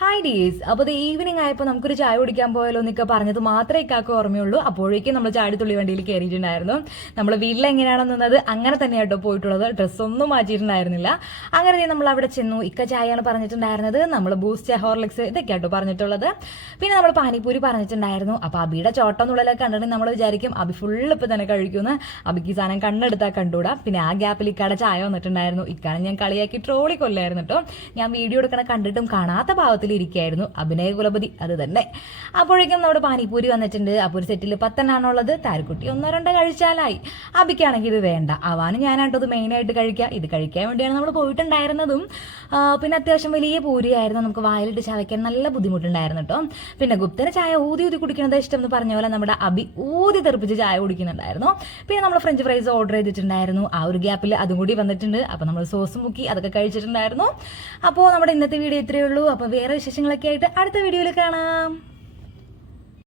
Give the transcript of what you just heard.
Hi ഡീസ്. അപ്പോൾ ഇത് evening ആയപ്പോൾ നമുക്കൊരു ചായ കുടിക്കാൻ പോയാലോ എന്നൊക്കെ പറഞ്ഞത് മാത്രമേ ഇക്കാക്ക് ഓർമ്മയുള്ളൂ. അപ്പോഴേക്കും നമ്മൾ ചാടിത്തുള്ളി വണ്ടിയിൽ കയറിയിട്ടുണ്ടായിരുന്നു. നമ്മൾ വീട്ടിൽ എങ്ങനെയാണെന്നത് അങ്ങനെ തന്നെയാട്ടോ പോയിട്ടുള്ളത്. ഡ്രസ്സൊന്നും മാറ്റിയിട്ടുണ്ടായിരുന്നില്ല. അങ്ങനെ നമ്മൾ അവിടെ ചെന്നു. ഇക്ക ചായയാണ് പറഞ്ഞിട്ടുണ്ടായിരുന്നത്. നമ്മൾ ബൂസ്റ്റ്, ഹോർലിക്സ് ഇതൊക്കെയാട്ടോ പറഞ്ഞിട്ടുള്ളത്. പിന്നെ നമ്മൾ പാനിപ്പൂരി പറഞ്ഞിട്ടുണ്ടായിരുന്നു. അപ്പോൾ അബിയുടെ ചോട്ടം നുള്ളലൊക്കെ കണ്ടിട്ട് നമ്മൾ വിചാരിക്കും അബി ഫുള്ള് ഇപ്പം തന്നെ കഴിക്കുമെന്ന്. അബിക്ക് സാധനം കണ്ണെടുത്താൽ കണ്ടുകൂടാ. പിന്നെ ആ ഗ്യാപ്പിൽ ഇക്കാടെ ചായ വന്നിട്ടുണ്ടായിരുന്നു. ഇക്കാണ് ഞാൻ കളിയാക്കി ട്രോളി കൊല്ലായിരുന്നു കേട്ടോ. ഞാൻ വീഡിയോ എടുക്കണ കണ്ടിട്ടും കാണാത്ത ഭാവത്തിൽ ഇരിക്കുകയായിരുന്നു. അഭിനയ കുലപതി അത് തന്നെ. അപ്പോഴേക്കും നമ്മുടെ പാനിപ്പൂരി വന്നിട്ടുണ്ട്. അപ്പോൾ ഒരു സെറ്റിൽ 10 താരക്കുട്ടി 1-2 കഴിച്ചാലായി. അബിക്കാണെങ്കിൽ ഇത് വേണ്ട. അവാനും ഞാനായിട്ടോ ഇത് മെയിനായിട്ട് കഴിക്കുക. ഇത് കഴിക്കാൻ വേണ്ടിയാണ് നമ്മൾ പോയിട്ടുണ്ടായിരുന്നതും. പിന്നെ അത്യാവശ്യം വലിയ പൂരിയായിരുന്നു. നമുക്ക് വായിലിട്ട് ചവയ്ക്കാൻ നല്ല ബുദ്ധിമുട്ടുണ്ടായിരുന്നു കേട്ടോ. പിന്നെ ഗുപ്തന് ചായ ഊതി ഊതി കുടിക്കുന്നത് ഇഷ്ടം എന്ന് പറഞ്ഞ പോലെ നമ്മുടെ അബി ഊതി തെറിപ്പിച്ച് ചായ കുടിക്കുന്നുണ്ടായിരുന്നു. പിന്നെ നമ്മൾ ഫ്രഞ്ച് ഫ്രൈസ് ഓർഡർ ചെയ്തിട്ടുണ്ടായിരുന്നു. ആ ഒരു ഗ്യാപ്പിൽ അതും കൂടി വന്നിട്ടുണ്ട്. അപ്പോൾ നമ്മൾ സോസ് മുക്കി അതൊക്കെ കഴിച്ചിട്ടുണ്ടായിരുന്നു. അപ്പോൾ നമ്മുടെ ഇന്നത്തെ വീഡിയോ ഇത്രയേ ഉള്ളൂ. അപ്പോൾ വേറെ വിശേഷങ്ങളൊക്കെ ആയിട്ട് അടുത്ത വീഡിയോയിൽ കാണാം.